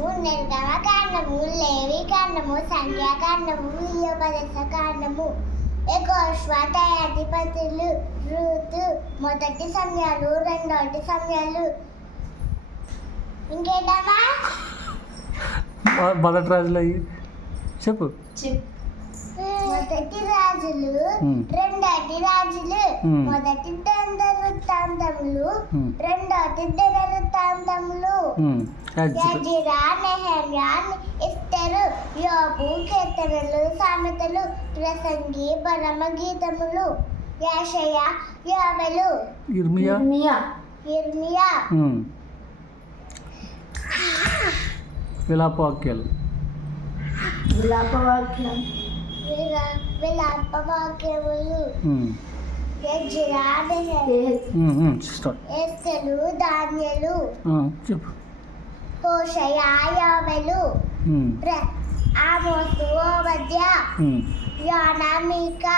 కాండము, నిర్గమ కాండము, లేవి కాండము, సంఖ్యాకాండము, వియోపదేశ కాండము, యెహోషువ, రూతు, మొదటి సమయాలు, రెండోటి సమయాలు. ఇంకేంటమ్మా? మొదటి రాజులు అయ్యి చెప్పు. మొదటి రాజులు, రెండోటి రాజులు, మొదటి వృత్తాంతములు, రెండోటి వృత్తాంతములు. యెజ్రెయా, నెహెమ్యా, ఎస్తెరు, యోబు, కీర్తనలు, సామెతలు, ప్రసంగి, పరమ గీతములు, యెషయా, యోవేలు, ఇర్మియా, విలాపవాక్యాలు, విలాపవాక్యములు, యెజ్రెయా, ఎస్తెరు, దానియేలు, చెప్పు. హోషేయ, యోవేలు, ఆమోసు, ఓబద్యా, యోనా, మీకా,